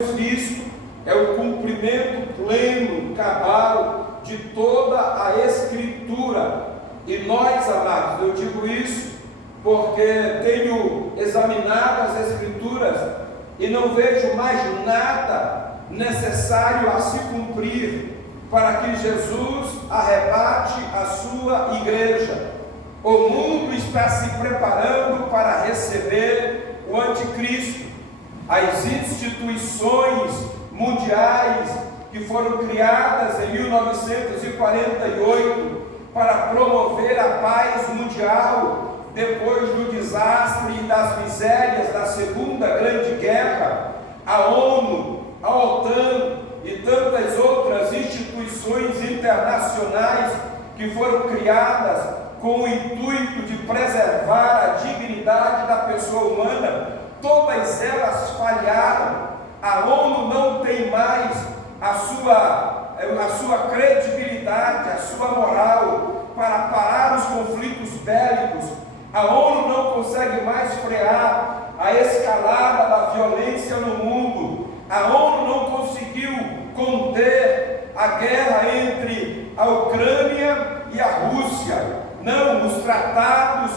Cristo é o cumprimento pleno, cabal de toda a Escritura. E nós, amados, eu digo isso porque tenho examinado as Escrituras e não vejo mais nada necessário a se cumprir para que Jesus arrebate a sua igreja. O mundo está se preparando para receber o anticristo. As instituições mundiais que foram criadas em 1948 para promover a paz mundial depois do desastre e das misérias da Segunda Grande Guerra, a ONU, a OTAN e tantas outras instituições internacionais que foram criadas com o intuito de preservar a dignidade da pessoa humana, todas elas falharam. A ONU não tem mais a sua credibilidade, a sua moral para parar os conflitos bélicos. A ONU não consegue mais frear a escalada da violência no mundo. A ONU não conseguiu conter a guerra entre a Ucrânia e a Rússia. Não, os tratados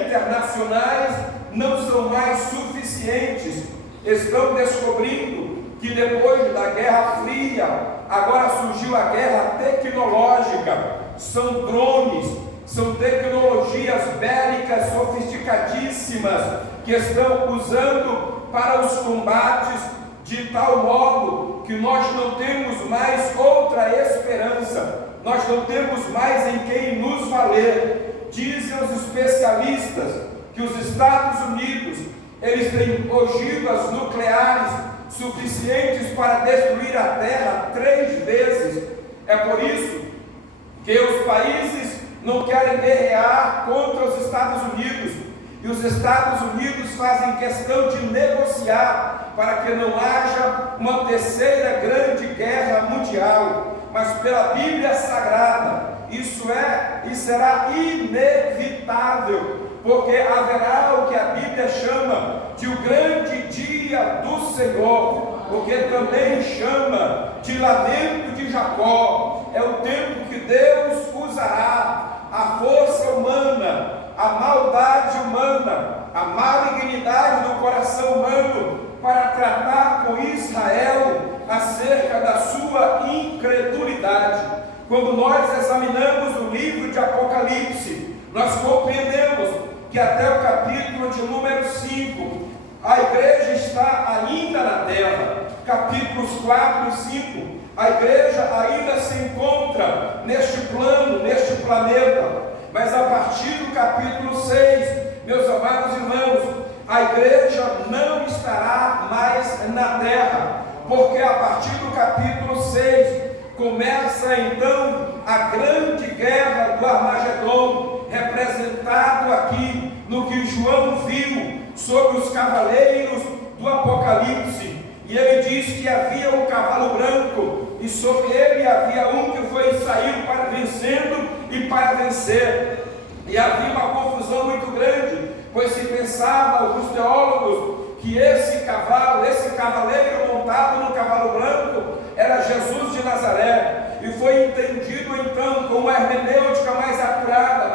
internacionais não são mais suficientes. Estão descobrindo que depois da Guerra Fria, agora surgiu a guerra tecnológica. São drones, são tecnologias bélicas sofisticadíssimas que estão usando para os combates, de tal modo que nós não temos mais outra esperança, nós não temos mais em quem nos valer. Dizem os especialistas que os Estados Unidos, eles têm ogivas nucleares suficientes para destruir a Terra 3 vezes. É por isso que os países não querem guerrear contra os Estados Unidos, e os Estados Unidos fazem questão de negociar para que não haja uma terceira grande guerra mundial. Mas pela Bíblia Sagrada, isso é e será inevitável, porque haverá o que a Bíblia chama de o grande dia do Senhor, porque também chama de lamento de Jacó. É o tempo que Deus usará a força humana, a maldade humana, a malignidade do coração humano para tratar com Israel acerca da sua incredulidade. Quando nós examinamos o livro de Apocalipse, nós compreendemos que até o capítulo de número 5, a igreja está ainda na terra. Capítulos 4 e 5, a igreja ainda se encontra neste plano, neste planeta. Mas a partir do capítulo 6, meus amados irmãos, a igreja não estará mais na terra, porque a partir do capítulo 6 começa então a grande guerra do Armagedon, representado aqui no que João viu sobre os cavaleiros do Apocalipse. E ele diz que havia um cavalo branco, e sobre ele havia um que saiu para vencendo e para vencer. E havia uma confusão muito grande, pois se pensava, alguns teólogos, que esse cavalo, esse cavaleiro montado no cavalo branco, era Jesus de Nazaré. E foi entendido então com uma hermenêutica mais apurada,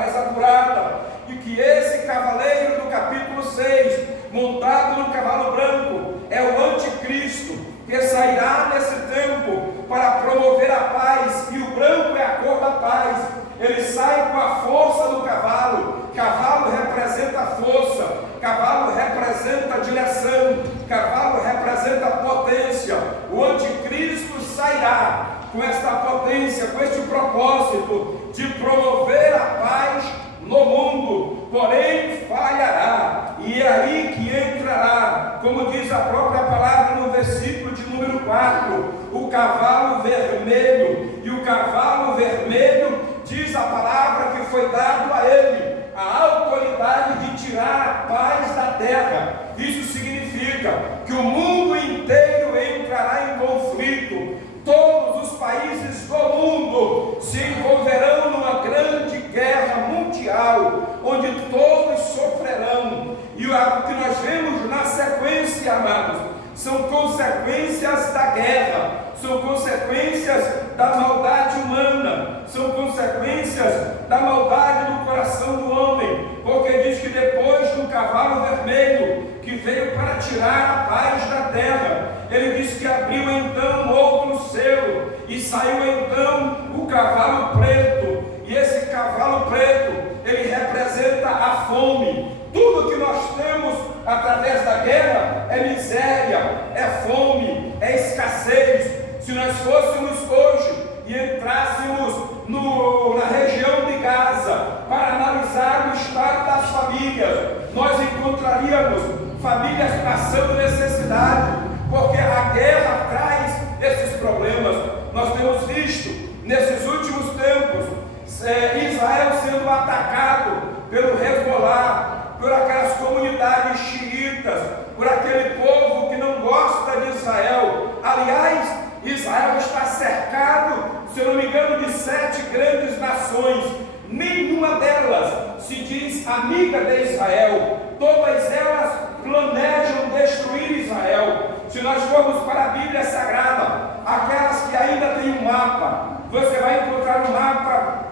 e que esse cavaleiro do capítulo 6, montado no cavalo branco, é o anticristo, que sairá nesse tempo para promover a paz, e o branco é a cor da paz. Ele sai com a força do cavalo. Cavalo representa a força, cavalo representa a direção, cavalo representa a potência. O anticristo sairá com esta potência, com este propósito de promover a paz no mundo, porém falhará, e é aí que entrará, como diz a própria palavra no versículo de número 4, o cavalo vermelho. E o cavalo vermelho, diz a palavra, que foi dado a ele a autoridade de tirar a paz da terra. Isso significa que o mundo inteiro entrará em conflito. Todos os países do mundo se envolverão numa grande guerra mundial, onde todos sofrerão. E o que nós vemos na sequência, amados, são consequências consequências da guerra, são consequências da maldade humana, são consequências da maldade do coração do homem, porque diz que depois do cavalo vermelho, que veio para tirar a paz da terra, ele diz que abriu então outro selo, e saiu então o cavalo preto, e esse cavalo preto, ele representa a fome. Tudo que nós temos através da guerra é miséria, é fome, é escassez. Se nós fôssemos hoje e entrássemos na região de Gaza para analisar o estado das famílias, nós encontraríamos famílias passando necessidade, porque a guerra traz esses problemas. Nós temos visto nesses últimos tempos Israel sendo atacado pelo Hezbollah, por aquelas comunidades xiitas, por aquele povo que não gosta de Israel. Aliás, Israel está cercado, se eu não me engano, de 7 grandes nações. Nenhuma delas se diz amiga de Israel. Todas elas planejam destruir Israel. Se nós formos para a Bíblia Sagrada, aquelas que ainda têm um mapa, você vai encontrar um mapa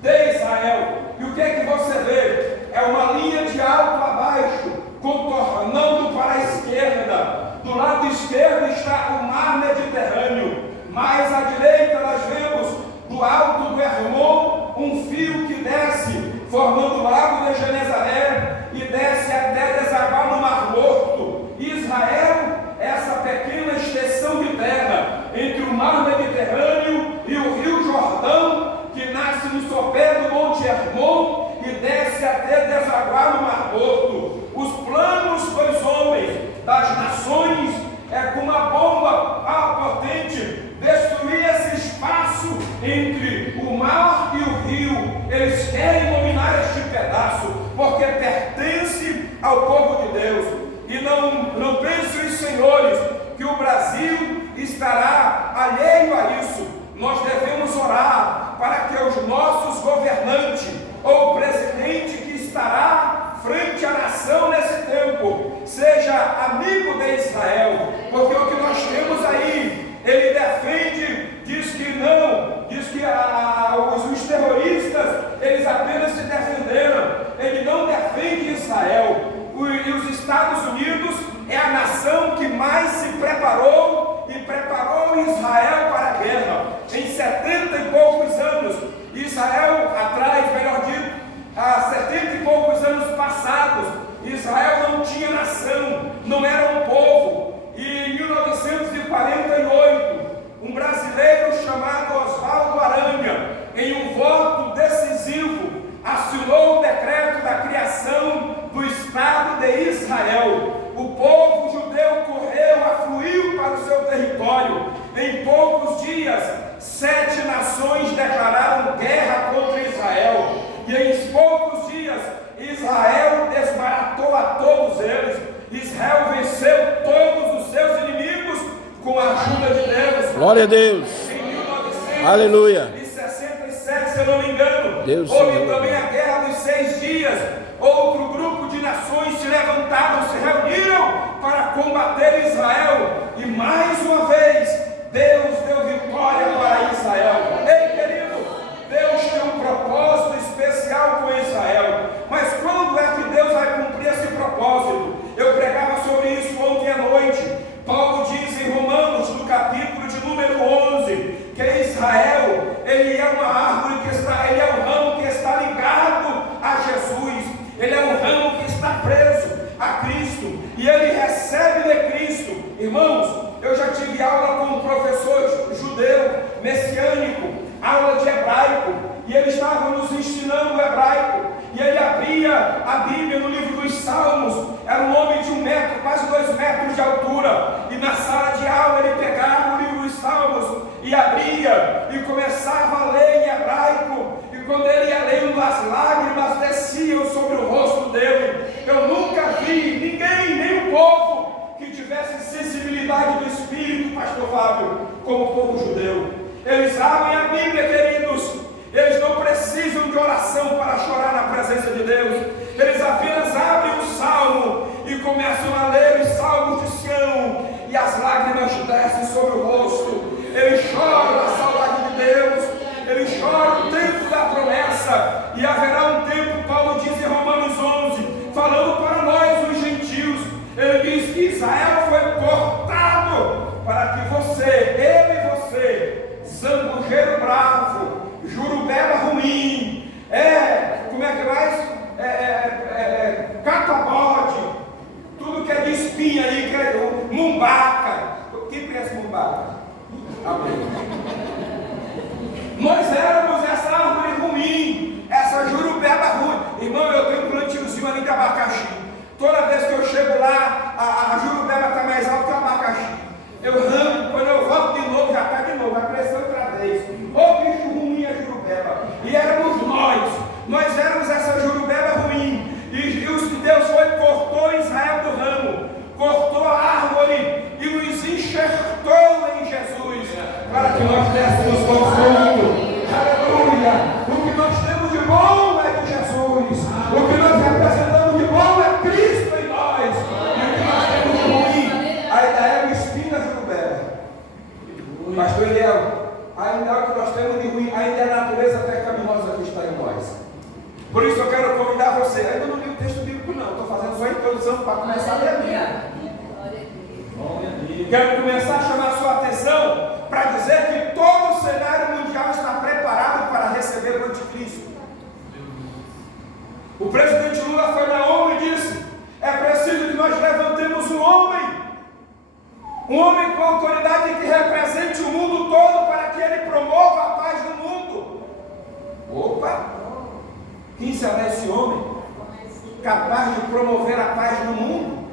de Israel. E o que é que você vê? É uma linha de alto a baixo, contornando para a esquerda. Do lado esquerdo está o mar Mediterrâneo, mais à direita nós vemos do alto do Hermon um fio que desce, formando o lago de Genezaré e desce até desaguar no Mar Morto. Israel é essa pequena extensão de terra entre o mar Mediterrâneo e o rio Jordão, que nasce no sopé do Monte Hermon e desce até desaguar no Mar Morto. Os planos dos homens, das nações, é com uma bomba potente destruir esse espaço entre o mar e o rio. Eles querem dominar este pedaço, porque pertence ao povo de Deus. E não pensem, senhores, que o Brasil estará alheio a isso. Nós devemos orar para que os nossos governantes, ou o presidente que estará frente à nação nesse tempo, seja amigo de Israel, porque o que nós temos aí, ele defende, diz que os terroristas, eles apenas se defenderam, ele não defende Israel. E os Estados Unidos é a nação que mais se preparou e preparou Israel para a guerra. Em 70 e poucos anos, Israel atrás, melhor dito, há 70 e poucos anos passados, Israel não tinha nação, não era um povo. E em 1948, um brasileiro chamado Oswaldo Aranha, em um voto decisivo, assinou o decreto da criação do Estado de Israel. O povo judeu afluiu para o seu território. Em poucos dias, 7 nações declararam guerra contra Israel. E em poucos dias, Israel desbaratou a todos eles. Israel venceu todos os seus inimigos com a ajuda de Deus. Glória a Deus. Em 1967, Aleluia. se eu não me engano, Deus houve Senhor. também a Guerra dos 6 Dias. Outro grupo de nações se levantaram, se reuniram para combater Israel. E mais uma vez, Deus deu vitória para Israel. Ei, querido, Deus tem um propósito especial com Israel. Mas quando é que Deus vai cumprir esse propósito? Eu pregava sobre isso ontem à noite. Paulo diz em Romanos, no capítulo de número 11, que Israel, ele é uma árvore ele é um ramo que está ligado a Jesus. Ele é um ramo que está preso a Cristo e ele recebe de Cristo. Irmãos, eu já tive aula com um professor judeu, messiânico, aula de hebraico, e ele estava nos ensinando o hebraico, e ele abria a Bíblia no livro dos Salmos. Era um homem de 1 metro, quase 2 metros de altura, e na sala de aula ele pegava o livro dos Salmos e abria e começava a ler em hebraico. E quando ele ia lendo, as lágrimas desciam sobre o rosto dele. Eu nunca vi ninguém, nem o povo, que tivesse sensibilidade do Espírito, pastor Fábio, como o povo judeu. Eles abrem a Bíblia, queridos. Eles não precisam de oração para chorar na presença de Deus. Eles apenas abrem o Salmo e começam a ler os Salmos de Sião. e as lágrimas descem sobre o rosto. Ele chora na saudade de Deus, ele chora o tempo da promessa, e haverá um tempo, Paulo diz em Romanos 11, falando para nós, os gentios, ele diz que Israel foi cortado para que você, ele e você, zambujeiro bravo, jurubeba ruim, como é que mais? Catabode, tudo que é de espinha aí, que é mumbaca. Quem conhece mumbaca? Amém. Nós éramos essa árvore ruim, essa jurubeba ruim. Irmão, eu tenho um plantiozinho ali de abacaxi. Toda vez que eu chego lá, a jurubeba está mais alta que o abacaxi. Eu ramo, quando eu volto de novo, já está de novo, vai crescer outra vez. Ô bicho ruim a jurubeba. E éramos nós éramos essa jurubeba ruim. E os que Deus cortou Israel do ramo, cortou a árvore e nos enxertou em Jesus, para que nós dessemos bom fruto. Aleluia! O que nós temos de bom é de Jesus, o que nós representamos de bom é Cristo em nós, e o que nós temos de ruim ainda é o espinho da jurubeba. Pastor Eliel, ainda é o que nós temos de ruim, ainda é a natureza pecaminosa que está em nós. Por isso eu quero convidar você. Ainda não li o texto bíblico não, estou fazendo só a introdução para começar a ler a Bíblia. Quero começar a chamar a sua atenção para dizer que todo o cenário mundial está preparado para receber o anticristo. O presidente Lula foi na ONU e disse: é preciso que nós levantemos um homem com autoridade que represente o mundo todo para que ele promova a paz no mundo. Opa! Quem será esse homem capaz de promover a paz no mundo?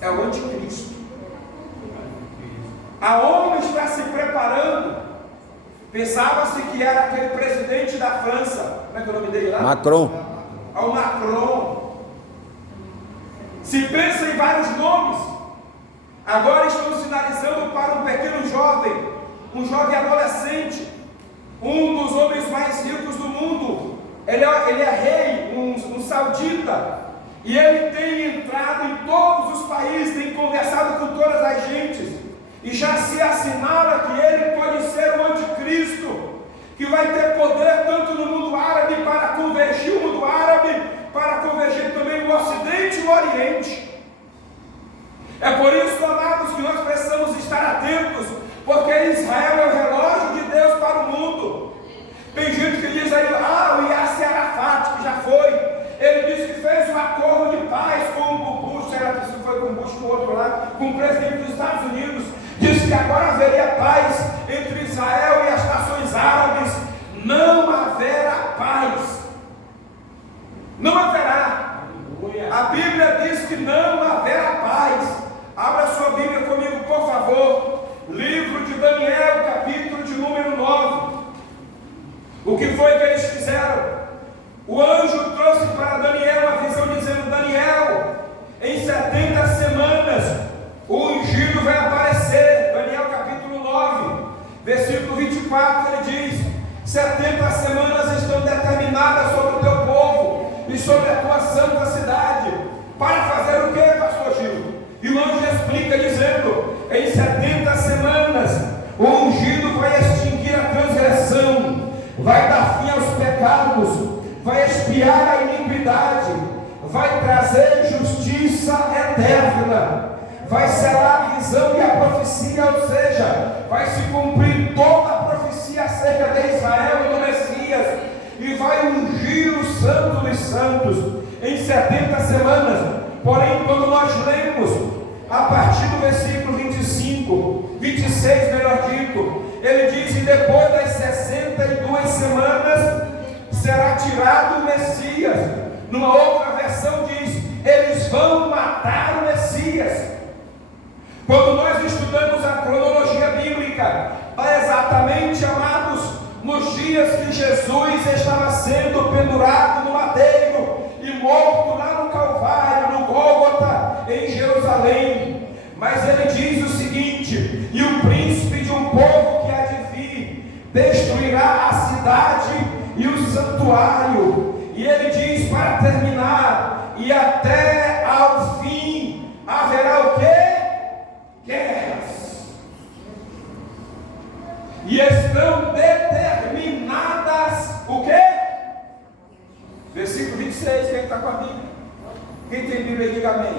É o anticristo. A ONU está se preparando. Pensava-se que era aquele presidente da França. Como é que é o nome dele lá? Macron. O Macron. Se pensa em vários nomes. Agora estão sinalizando para um pequeno jovem, um jovem adolescente, um dos homens mais ricos do mundo. Ele é rei, um saudita, e ele tem entrado em todos os países, tem conversado com todas as gentes, e já se assinala que ele pode ser o anticristo, que vai ter poder tanto no mundo árabe para convergir o mundo árabe, para convergir também o Ocidente e o Oriente. É por isso, amados, que nós precisamos estar atentos, porque Israel é o relógio de Deus para o mundo. Tem gente que diz aí, o Yasser Arafat, que já foi, ele disse que fez um acordo de paz com o Bush, será que isso foi com o Bush, com o outro lá, com o presidente dos Estados Unidos, disse que agora haveria paz entre Israel e as nações árabes. Não haverá paz, não haverá. A Bíblia diz que não haverá paz. Abra sua Bíblia comigo, por favor, livro de Daniel, capítulo de número 9. O que foi que eles fizeram? O anjo trouxe para Daniel a visão dizendo: Daniel, em 70 semanas o ungido vai aparecer. Daniel capítulo 9, versículo 24, ele diz: 70 semanas estão determinadas sobre o teu povo e sobre a tua santa cidade. Para fazer o que, pastor Gil? E o anjo explica dizendo: em 70 semanas o ungido vai extinguir a transgressão, vai dar fim aos pecados, vai expiar a iniquidade, vai trazer justiça eterna, vai selar a visão e a profecia, ou seja, vai se cumprir toda a profecia acerca de Israel e do Messias, e vai ungir o Santo dos Santos em 70 semanas. Porém, quando nós lemos a partir do versículo 25, 26 melhor dito, ele diz: e depois das 62 semanas será tirado o Messias. Numa outra versão diz: eles vão matar o Messias. Quando nós estudamos a cronologia bíblica, está exatamente, amados, nos dias que Jesus estava sendo pendurado no madeiro e morto lá no Calvário, no Gólgota, em Jerusalém. Mas ele diz o seguinte: e o príncipe de um povo que há de vir destruirá a cidade e o santuário. E ele diz, para terminar: e até ao fim haverá o quê? Guerra. e estão determinadas o quê? Versículo 26, quem está com a Bíblia? Quem tem Bíblia, diga amém.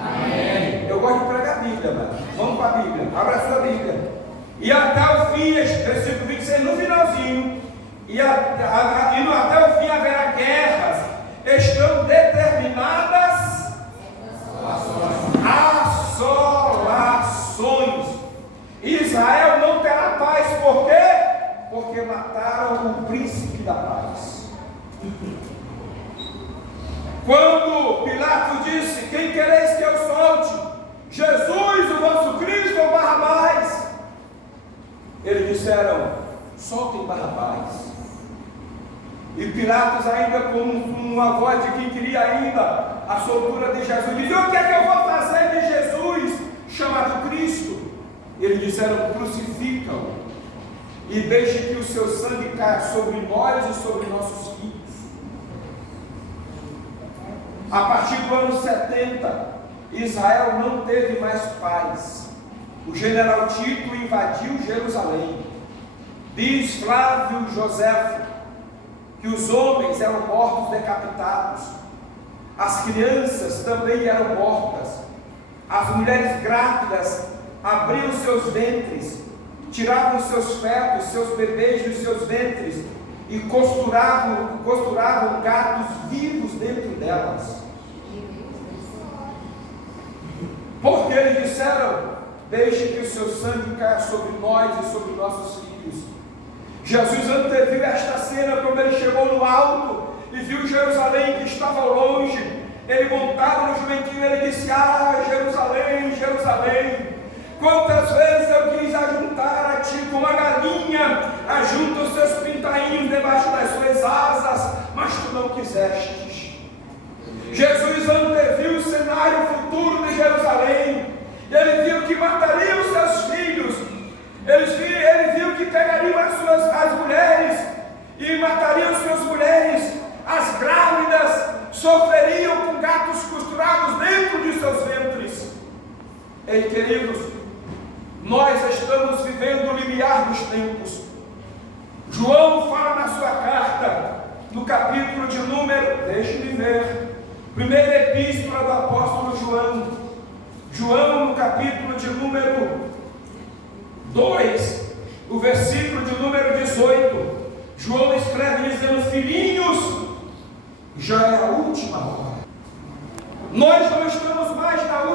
Amém. Eu gosto de pregar a Bíblia, mano. Vamos para a Bíblia, abra a sua Bíblia. E até o fim, versículo 26, no finalzinho, até o fim haverá guerras, estão determinadas assolações. Israel não terá paz, por quê? Porque mataram o príncipe da paz. Quando Pilatos disse: quem quereis que eu solte? Jesus, o vosso Cristo, ou Barrabás? Eles disseram: soltem Barrabás. E Pilatos, ainda com uma voz de quem queria ainda a soltura de Jesus, disse: o que é que eu vou fazer de Jesus, chamado Cristo? Eles disseram: crucificam e deixe que o seu sangue caia sobre nós e sobre nossos filhos. A partir do ano 70, Israel não teve mais paz. O general Tito invadiu Jerusalém. Diz Flávio Joséfo que os homens eram mortos decapitados, as crianças também eram mortas, as mulheres grávidas abriam seus ventres, tiravam seus fetos, seus bebês dos seus ventres e costuravam gatos vivos dentro delas. Porque eles disseram: deixe que o seu sangue caia sobre nós e sobre nossos filhos. Jesus anteviu esta cena quando ele chegou no alto e viu Jerusalém que estava longe. Ele montava no jumentinho e ele disse: ah, Jerusalém, Jerusalém, quantas vezes eu quis ajuntar a ti como a galinha ajunta os seus pintainhos debaixo das suas asas, mas tu não quisestes. Jesus anteviu o cenário futuro de Jerusalém. Ele viu que matariam os seus filhos. Ele viu que pegariam as mulheres e matariam suas mulheres. As grávidas sofreriam com gatos costurados dentro de seus ventres. Ei, queridos, nós estamos vivendo o limiar dos tempos. João fala na sua carta, no capítulo de número, deixe-me ver, primeira epístola do apóstolo João. João, no capítulo de número 2, o versículo de número 18, João escreve dizendo: filhinhos, já é a última hora. Nós não estamos mais na última